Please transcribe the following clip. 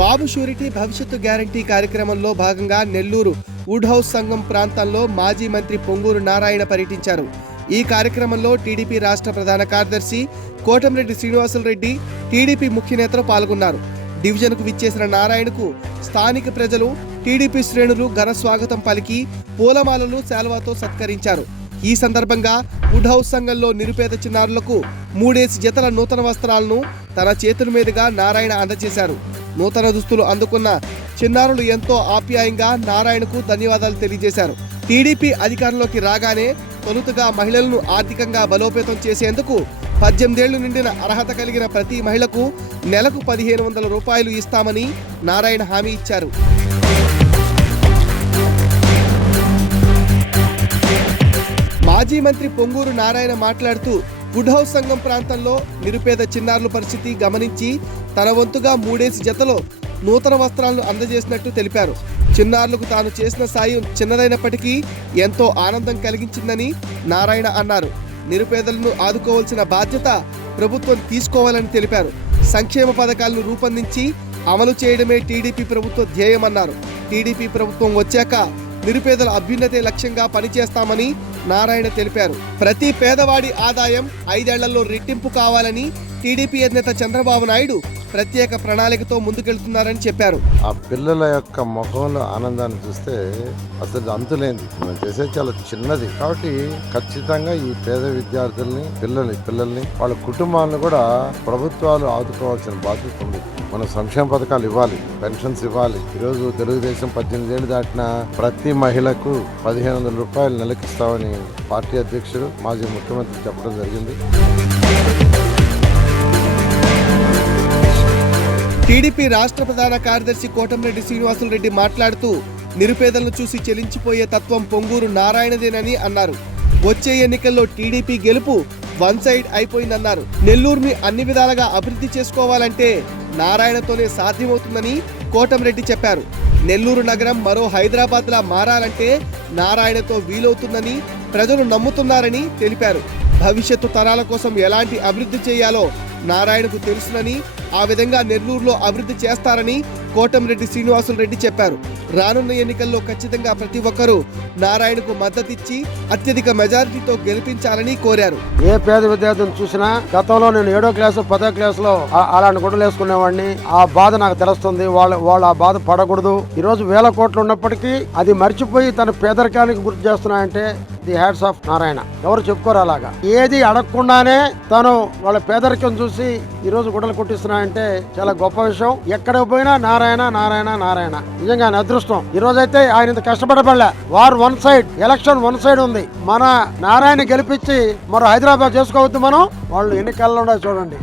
బాబు surety భవిష్యత్తు guarantee కార్యక్రమంలో భాగంగా నెల్లూరు వుడ్ హౌస్ సంఘం ప్రాంతంలో మాజీ మంత్రి పొంగూరు నారాయణ పర్యటించారు. ఈ కార్యక్రమంలో టీడీపీ రాష్ట్ర ప్రధాన కార్యదర్శి కోటంరెడ్డి శ్రీనివాసులరెడ్డి టీడీపీ ముఖ్య నేతలు పాల్గొన్నారు. డివిజన్కు విచ్చేసిన నారాయణకు స్థానిక ప్రజలు టీడీపీ శ్రేణులు ఘన స్వాగతం పలికి పూలమాలలు శాల్వాతో సత్కరించారు. ఈ సందర్భంగా వుడ్ హౌస్ సంఘంలో నిరుపేద చిన్నారులకు మూడేసి జతల నూతన వస్త్రాలను తన చేతుల మీదుగా నారాయణ అందజేశారు. నూతన దుస్తులు అందుకున్న చిన్నారులు ఎంతో ఆప్యాయంగా నారాయణకు ధన్యవాదాలు తెలియజేశారు. టీడీపీ అధికారంలోకి రాగానే తొలుతగా మహిళలను ఆర్థికంగా బలోపేతం చేసేందుకు పద్దెనిమిదేళ్ళు నిండిన అర్హత కలిగిన ప్రతి మహిళకు నెలకు పదిహేను వందల రూపాయలు ఇస్తామని నారాయణ హామీ ఇచ్చారు. మాజీ మంత్రి పొంగూరు నారాయణ మాట్లాడుతూ వుడ్ హౌస్ సంఘం ప్రాంతంలో నిరుపేద చిన్నారుల పరిస్థితి గమనించి తన వంతుగా మూడేసి జతలో నూతన వస్త్రాలను అందజేసినట్టు తెలిపారు. చిన్నారులకు తాను చేసిన సాయం చిన్నదైనప్పటికీ ఎంతో ఆనందం కలిగించిందని నారాయణ అన్నారు. నిరుపేదలను ఆదుకోవాల్సిన బాధ్యత ప్రభుత్వం తీసుకోవాలని తెలిపారు. సంక్షేమ పథకాలను రూపొందించి అమలు చేయడమే టీడీపీ ప్రభుత్వ ధ్యేయమన్నారు. టీడీపీ ప్రభుత్వం వచ్చాక నిరుపేదల అభ్యున్నతే లక్ష్యంగా పనిచేస్తామని నారాయణ తెలిపారు. ప్రతి పేదవాడి ఆదాయం ఐదేళ్ళలో రెట్టింపు కావాలని టీడీపీ అధినేత చంద్రబాబు నాయుడు ప్రత్యేక ప్రణాళికతో ముందుకెళ్తున్నారని చెప్పారు. ఆ పిల్లల యొక్క ముఖంలో ఆనందాన్ని చూస్తే అసలు అంతులేంది. మనం చేసే చాలా చిన్నది. కాబట్టి ఖచ్చితంగా ఈ పేద విద్యార్థుల్ని పిల్లల్ని పిల్లల్ని వాళ్ళ కుటుంబాలను కూడా ప్రభుత్వాలు ఆదుకోవాల్సిన బాధ్యత ఉంది. మన సంక్షేమ పథకాలు ఇవ్వాలి పెన్షన్స్ ఇవ్వాలి. ఈరోజు తెలుగుదేశం పద్దెనిమిది ఏళ్ళు దాటిన ప్రతి మహిళకు పదిహేను వందల రూపాయలు నెలకిస్తామని పార్టీ అధ్యక్షుడు మాజీ ముఖ్యమంత్రి చెప్పడం జరిగింది. టీడీపీ రాష్ట్ర ప్రధాన కార్యదర్శి కోటంరెడ్డి శ్రీనివాసులరెడ్డి మాట్లాడుతూ నిరుపేదలను చూసి చెలించిపోయే తత్వం పొంగూరు నారాయణదేనని అన్నారు. వచ్చే ఎన్నికల్లో టీడీపీ గెలుపు వన్ సైడ్ అయిపోయిందన్నారు. నెల్లూరుని అన్ని విధాలుగా అభివృద్ధి చేసుకోవాలంటే నారాయణతోనే సాధ్యమవుతుందని కోటంరెడ్డి చెప్పారు. నెల్లూరు నగరం మరో హైదరాబాద్లా మారాలంటే నారాయణతో వీలవుతుందని ప్రజలు నమ్ముతున్నారని తెలిపారు. భవిష్యత్తు తరాల కోసం ఎలాంటి అభివృద్ధి చేయాలో నారాయణకు తెలుసునని ఆ విధంగా నెల్లూరులో అభివృద్ధి చేస్తారని కోటంరెడ్డి శ్రీనివాసులరెడ్డి చెప్పారు. రానున్న ఎన్నికల్లో ఖచ్చితంగా ప్రతి ఒక్కరూ నారాయణకు మద్దతిచ్చి అత్యధిక మెజారిటీతో గెలిపించాలని కోరారు. ఏ పేద విద్యార్థిని చూసినా గతంలో నేను ఏడో క్లాసు పదో క్లాసులో అలాంటి గుడ్డలు వేసుకునేవాడిని. ఆ బాధ నాకు తెలుస్తుంది. వాళ్ళ వాళ్ళు ఆ బాధ పడకూడదు. ఈరోజు వేల కోట్లు ఉన్నప్పటికీ అది మర్చిపోయి తన పేదరికానికి గుర్తు చేస్తున్నాయంటే ది హ్యాడ్స్ ఆఫ్ నారాయణ ఎవరు చెప్పుకోరు అలాగా? ఏది అడగకుండానే తను వాళ్ళ పేదరికం చూసి ఈ రోజు గుడ్డలు కొట్టిస్తున్నాయంటే చాలా గొప్ప విషయం. ఎక్కడ పోయినా నారాయణ నారాయణ నారాయణ. నిజంగా ఆయన అదృష్టం. ఈ రోజైతే ఆయన ఇంత కష్టపడబడలే. War one side election one side ఉంది. మన నారాయణ గెలిపించి మరో హైదరాబాద్ చేసుకోవద్దు మనం. వాళ్ళు ఎన్నికల్లో చూడండి.